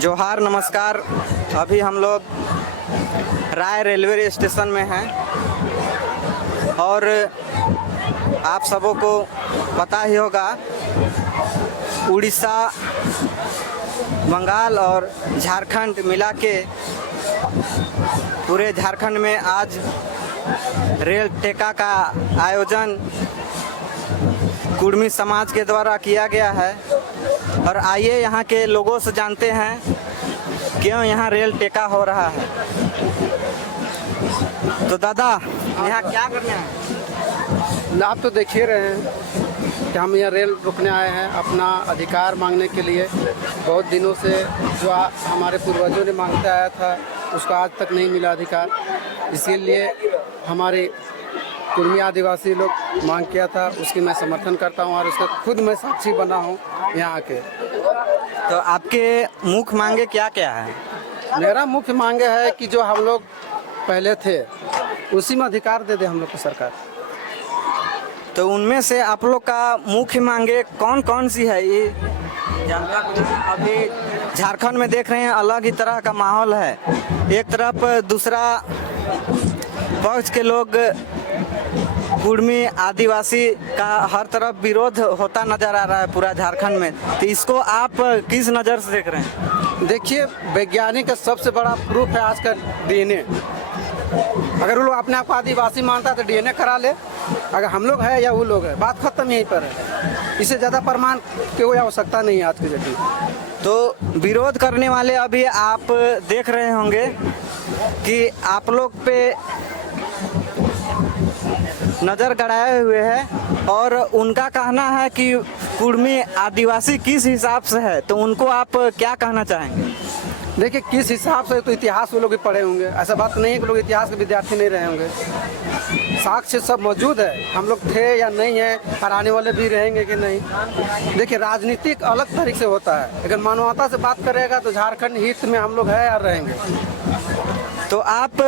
जोहार नमस्कार। अभी हम लोग राय रेलवे स्टेशन में हैं और आप सबों को पता ही होगा उड़ीसा, बंगाल और झारखंड मिला के पूरे झारखंड में आज रेल टेका का आयोजन कुर्मी समाज के द्वारा किया गया है। और आइए यहाँ के लोगों से जानते हैं क्यों यहाँ रेल टेका हो रहा है। तो दादा, यहाँ क्या करने आए? आप तो देख ही रहे हैं कि हम यहाँ रेल रुकने आए हैं अपना अधिकार मांगने के लिए। बहुत दिनों से जो हमारे पूर्वजों ने मांगता आया था उसको आज तक नहीं मिला अधिकार, इसीलिए हमारे कुर्मी आदिवासी लोग मांग किया था, उसकी मैं समर्थन करता हूँ और उसका खुद मैं साक्षी बना हूँ यहाँ आके। तो आपके मुख्य मांगे क्या क्या है? मेरा मुख्य मांगे है कि जो हम लोग पहले थे उसी में अधिकार दे दे हम लोग को सरकार। तो उनमें से आप लोग का मुख्य मांगे कौन कौन सी है? ये जनता को अभी झारखंड में देख रहे हैं अलग ही तरह का माहौल है। एक तरफ दूसरा पक्ष के लोग कुर्मी आदिवासी का हर तरफ विरोध होता नजर आ रहा है पूरा झारखंड में। तो इसको आप किस नज़र से देख रहे हैं? देखिए, वैज्ञानिक का सबसे बड़ा प्रूफ है आज का डीएनए। अगर वो लोग अपने आप को आदिवासी मानता है तो डीएनए करा ले। अगर हम लोग है या वो लोग है, बात खत्म यहीं पर है। इससे ज़्यादा प्रमाण की कोई आवश्यकता नहीं है आज की डेट में। तो विरोध करने वाले अभी आप देख रहे होंगे कि आप लोग पे नज़र गड़ाए हुए हैं और उनका कहना है कि कुर्मी आदिवासी किस हिसाब से है। तो उनको आप क्या कहना चाहेंगे? देखिए, किस हिसाब से तो इतिहास वो लोग भी पढ़े होंगे। ऐसा बात नहीं है कि लोग इतिहास के विद्यार्थी नहीं रहे होंगे। साक्ष्य सब मौजूद है, हम लोग थे या नहीं है और आने वाले भी रहेंगे कि नहीं। देखिए, राजनीतिक अलग तरीके से होता है। अगर मानवता से बात करेगा तो झारखंड हित में हम लोग है और रहेंगे। तो आप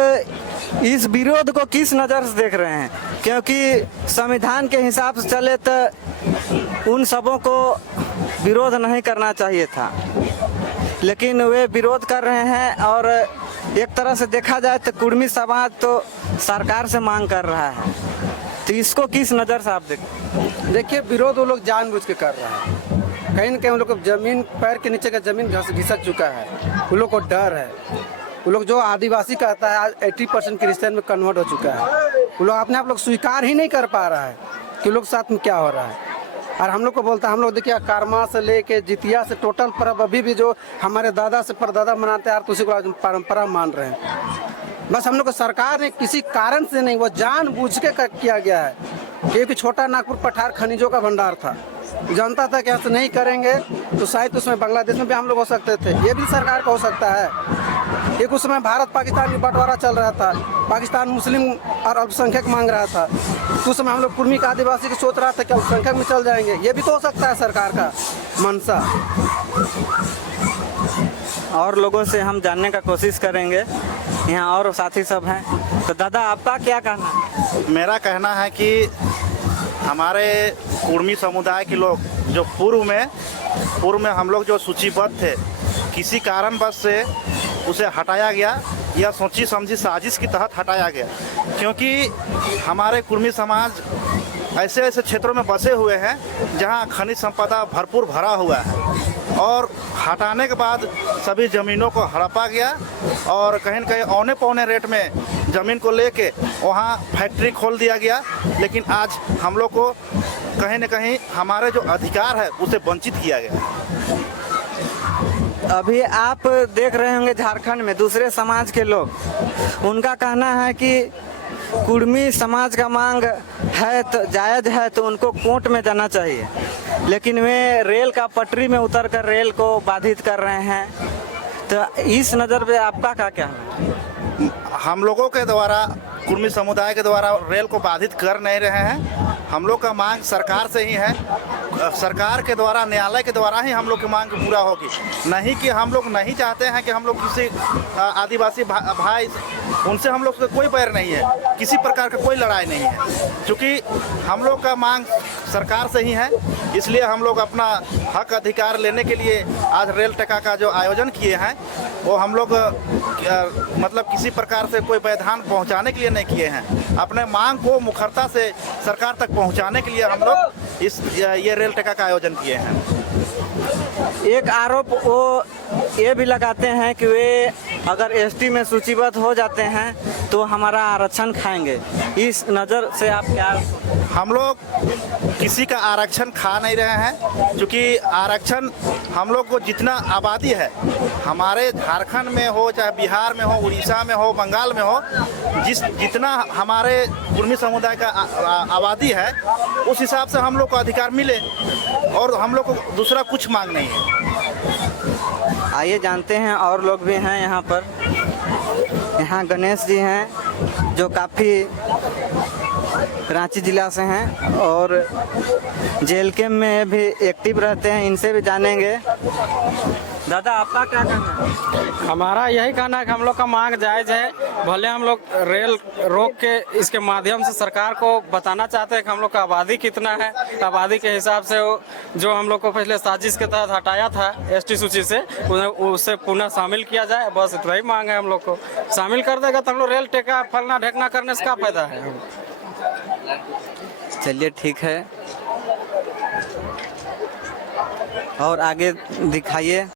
इस विरोध को किस नज़र से देख रहे हैं? क्योंकि संविधान के हिसाब से चले तो उन सबों को विरोध नहीं करना चाहिए था, लेकिन वे विरोध कर रहे हैं। और एक तरह से देखा जाए तो कुर्मी समाज तो सरकार से मांग कर रहा है। तो इसको किस नज़र से आप देखिए, विरोध वो लोग जानबूझ के कर रहे हैं। कहीं न कहीं उन लोग को जमीन, पैर के नीचे का जमीन घिसक चुका है। उन लोग को डर है। वो लोग जो आदिवासी कहता है आज 80% क्रिश्चियन में कन्वर्ट हो चुका है। वो लोग अपने आप लोग स्वीकार ही नहीं कर पा रहा है कि लोग साथ में क्या हो रहा है। और हम लोग को बोलता है, हम लोग देखिए कारमा से लेके जितिया से टोटल पर्व अभी भी जो हमारे दादा से परदादा मनाते हैं उसी को परंपरा मान रहे हैं। बस हम लोग को सरकार ने किसी कारण से नहीं, वो जानबूझ के किया गया है। क्योंकि छोटा नागपुर पठार खनिजों का भंडार था, जानता था कि ऐसे नहीं करेंगे तो शायद उसमें बांग्लादेश में भी हम लोग हो सकते थे। ये भी सरकार का हो सकता है। एक उस समय भारत पाकिस्तान में बंटवारा चल रहा था, पाकिस्तान मुस्लिम और अल्पसंख्यक मांग रहा था। तो उस समय हम लोग कुर्मी का आदिवासी की सोच रहा था कि अल्पसंख्यक में चल जाएंगे। ये भी तो हो सकता है सरकार का मंशा। और लोगों से हम जानने का कोशिश करेंगे। यहाँ और साथी सब हैं। तो दादा, आपका क्या कहना है? मेरा कहना है कि हमारे कुर्मी समुदाय के लोग जो पूर्व में हम लोग जो सूचीबद्ध थे, किसी कारणवश से उसे हटाया गया या सोची समझी साजिश के तहत हटाया गया। क्योंकि हमारे कुर्मी समाज ऐसे ऐसे क्षेत्रों में बसे हुए हैं जहां खनिज संपदा भरपूर भरा हुआ है और हटाने के बाद सभी ज़मीनों को हड़पा गया और कहीं न कहीं औने पौने रेट में ज़मीन को लेके वहाँ फैक्ट्री खोल दिया गया। लेकिन आज हम लोग को कहीं न कहीं हमारे जो अधिकार है उसे वंचित किया गया। अभी आप देख रहे होंगे झारखंड में दूसरे समाज के लोग, उनका कहना है कि कुर्मी समाज का मांग है तो जायज़ है तो उनको कोर्ट में जाना चाहिए, लेकिन वे रेल का पटरी में उतर कर रेल को बाधित कर रहे हैं। तो इस नज़र पे आपका क्या कहना है? हम लोगों के द्वारा, कुर्मी समुदाय के द्वारा रेल को बाधित कर नहीं रहे हैं। हम लोग का मांग सरकार से ही है। सरकार के द्वारा, न्यायालय के द्वारा ही हम लोग की मांग पूरा होगी। नहीं कि हम लोग नहीं चाहते हैं कि हम लोग किसी आदिवासी भाई, उनसे हम लोग का कोई बैर नहीं है, किसी प्रकार का कोई लड़ाई नहीं है। क्योंकि हम लोग का मांग सरकार से ही है, इसलिए हम लोग अपना हक अधिकार लेने के लिए आज रेल टेका का जो आयोजन किए हैं वो हम लोग मतलब किसी प्रकार से कोई व्यवधान पहुंचाने के लिए नहीं किए हैं। अपने मांग को मुखरता से सरकार तक पहुंचाने के लिए हम लोग ये रेल टेका का आयोजन किए हैं। एक आरोप वो ये भी लगाते हैं कि वे अगर एसटी में सूचीबद्ध हो जाते हैं तो हमारा आरक्षण खाएंगे। इस नज़र से आप क्या? हम लोग किसी का आरक्षण खा नहीं रहे हैं, क्योंकि आरक्षण हम लोग को जितना आबादी है हमारे झारखंड में हो चाहे बिहार में हो, उड़ीसा में हो, बंगाल में हो, जितना हमारे कुर्मी समुदाय का आबादी है उस हिसाब से हम लोग को अधिकार मिले और हम लोग को दूसरा कुछ मांग नहीं है। आइए जानते हैं और लोग भी हैं यहाँ पर। यहाँ गणेश जी हैं जो काफ़ी रांची जिला से हैं और जेल के में भी एक्टिव रहते हैं, इनसे भी जानेंगे। दादा आपका क्या कहना है? हमारा यही कहना है कि हम लोग का मांग जायज़ है। भले हम लोग रेल रोक के इसके माध्यम से सरकार को बताना चाहते हैं कि हम लोग का आबादी कितना है, आबादी के हिसाब से जो हम लोग को पहले साजिश के तहत हटाया था एसटी सूची से उसे पुनः शामिल किया जाए। बस इतना ही मांग है हम लोग को। शामिल कर देगा तो हम लोग रेल टेका फलना ढेकना करने से क्या फायदा है। चलिए ठीक है और आगे दिखाइए।